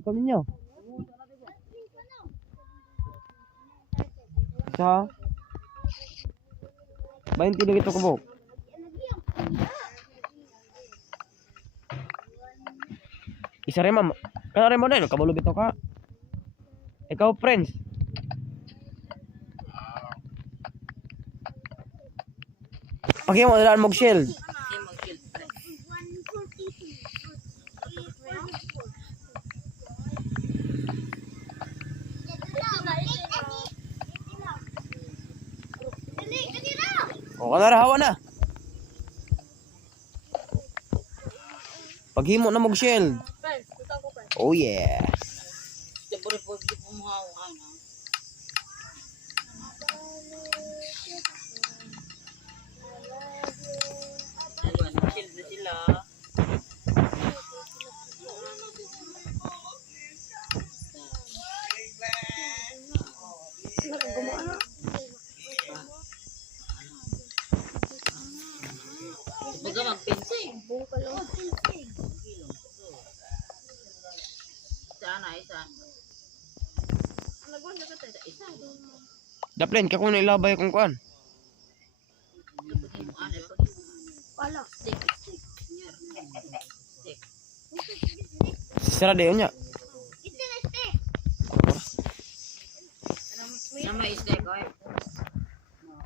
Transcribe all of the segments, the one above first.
Ikaw ninyo. Isa. 20 na ito kabok. Isa rin ma'am. Kana rin mo na yun. Kabulog ito ka. Ikaw friends. Pagyan mo na mag-shield. O, kana hawa na. Paghimo na mag-shield. Oh yeah. Baga magpinsing. Isa. Daplin ka kung nailabay kung kuan. Wala. Stick. Sira dayon niya. Nama stick oy.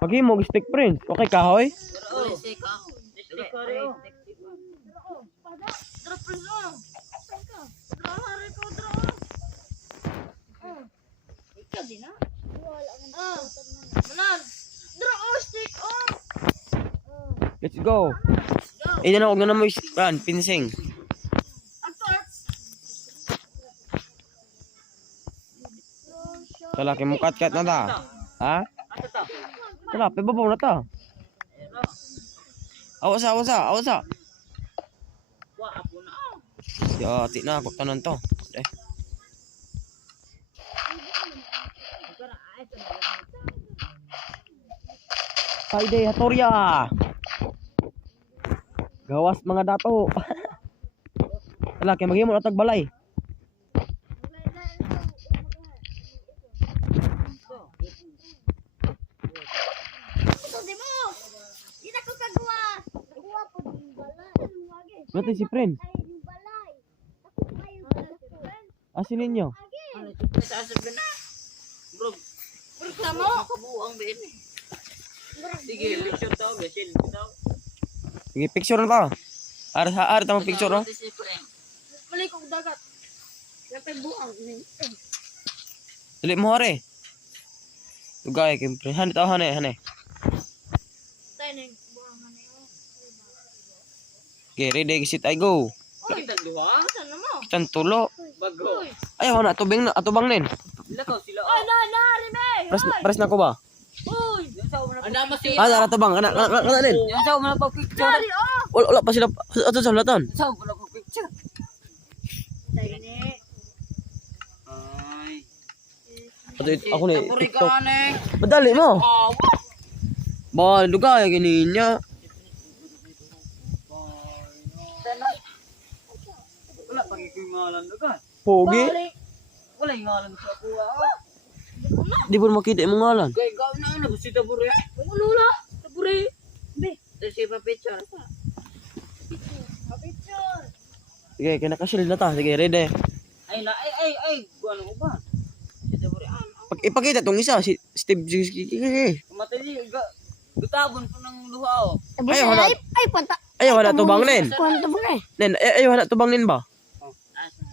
Paghimo stick friends. Okay kahoy? Oo, stick ako. Stick ko rin. Let's go. Eh na ako na mo ispan pinsing. Talaki mo kat na ta. Ha? Wala, pebabaw na ta. Awas. Wa apo na. Ya, ti na ako tanan to. Eh. Friday Hatoria. Gawas mga dato. Wala kay maghimo na tag balay. Nanti si friend. Asin ninyo. Sa asap na. Bro. Tamo. Kabuang ba ini? Sige, picture to, gasin to. Sige, picture na ta. Ar tamo picture no. Balik ko dagat. Lapay buang ni. Dili mo hore. Tugay kay friend. Hani ta hane. Tayo buang na yo. Okay, ready gisit I go. Kita duha? Saan mo? Kitan tulo. Bago. Ayaw na atubang nin. Lakaw sila. Ay, na rime. Pres na ko ba? Uy. Ana masi. Ana atubang ana nin. Yung saw mo na pag-picture. Wala pa sila ato sa laton. Saw mo na pag-picture. Tayo ni. Ay. Ako ni Tapuri TikTok. ka ni. Madali mo. Awa. Ba, lugay gini niya. Wala pagkikingalan ka. Pogi. Wala ingalan sa kuha. Di mo makita yung ngalan. Kaya ikaw na si Taburi. Lula, Taburi. Be, kasi pa picture. Picture. Sige, kaya nakasil na ta. Sige, ready. Ay, ano ko ba? Si Taburi. Ipakita tong isa, si Steve. Sige. Matali, gutabon po ng luha o. Ayaw na. Ay, panta. Ayaw na tubang nin. Kwento mo na eh. Nen, ayaw na tubang nin ba?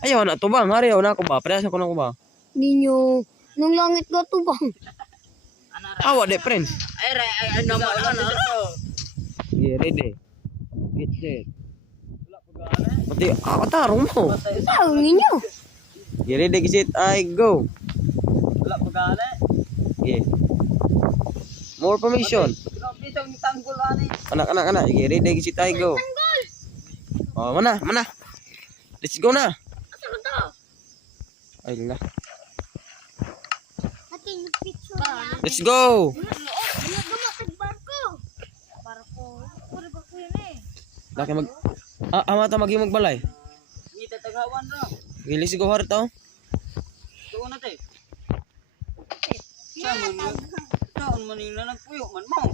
Ayaw na tubang. Hari, ayaw na ako ba? Parehas ako na ko ba? Ninyo, nung langit ko to bang? Awa, de, friends. Ay, naman, ano. Sige, ready. Get set. Pati, ako tarong mo. Tao ninyo. Sige, ready, get set, I go. Wala pagkala. Sige. More permission. Pisang ni tanggol ani. Anak. Sige, ready, get set, I go. Oh, mana? Let's go na. Asa ka to? Ay, la. Ating picture niya. Let's go. Gumatag barko. Barko. Puro barko yun eh. Laki mag... Amata maging magbalay. Ngita tagawan ro. Gilis ko har tao. Tuon na te. Sama niya. Taon man nila nagpuyo man mo.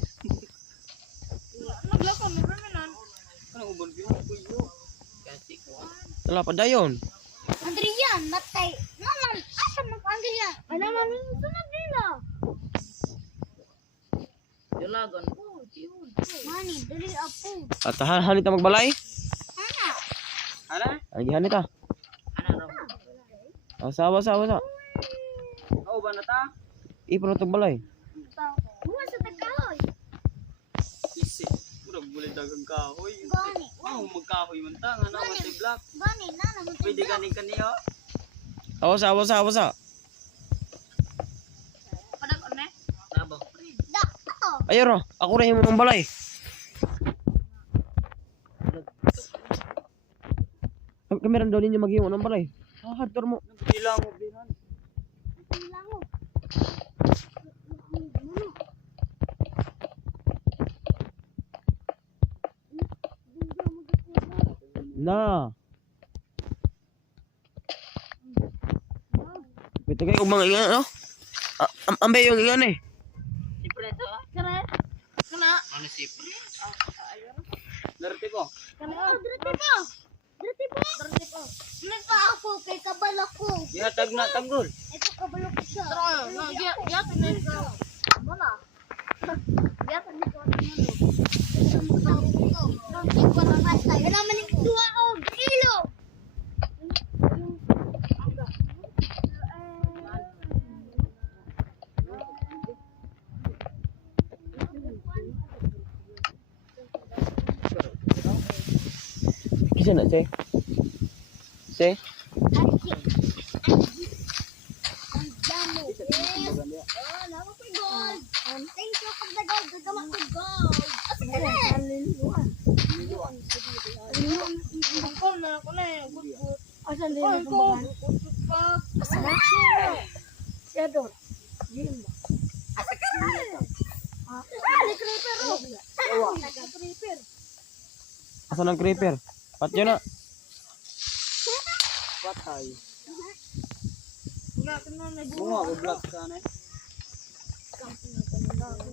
Naglakon mo perminan. Ano uban pinupuyo? Kasi ko. Wala pa dayon. Andrian, matay. Naman, asa mo ka Andrian? Ano man sunod nila? Dalagan. Mani, dali apo. At hanit ta magbalay. Ana. Ana? Ang hanit ta. Ana raw. Sawa. Oo ba na ta? Ipro tog balay. Buwa sa tagahoy. Isi. Murag bulay dagang kahoy. Gani. Oh, magkahoy man ta nga na matay black. Gani, nana mo. Pwede ganing kaniyo. Sawa. Padagon na. Tabang. Da, ato. Ayo ro, ako rin mo ng balay. Kameran daw ninyo maghiwa ng balay. Hadtor mo. Nagdila mo bihan. Lango. Na. Wait, kayo umang ingan, no? Ambe yung ingan eh. Sipre to. Kana. Kana. Ano sipre? Narte ko. Kana. Dirty po. Dirty po. Nagpaapo kay kabalo ko. Ihatag na tanggol. Ito kabalo ko siya. Tara, na ya tinay ka. Mala. Ya tinay ko ano. Naman yung tuwa o ilo. Kisa na, se? Se? Thank you for the gold. Gagawa ko gold. Asa ka na? Asan din ang kumbahan? Asa na? Sedor. Asa ka na? Creeper. Creeper. Asan ang creeper? Patyo na. Patay. Bunga ko black ka na.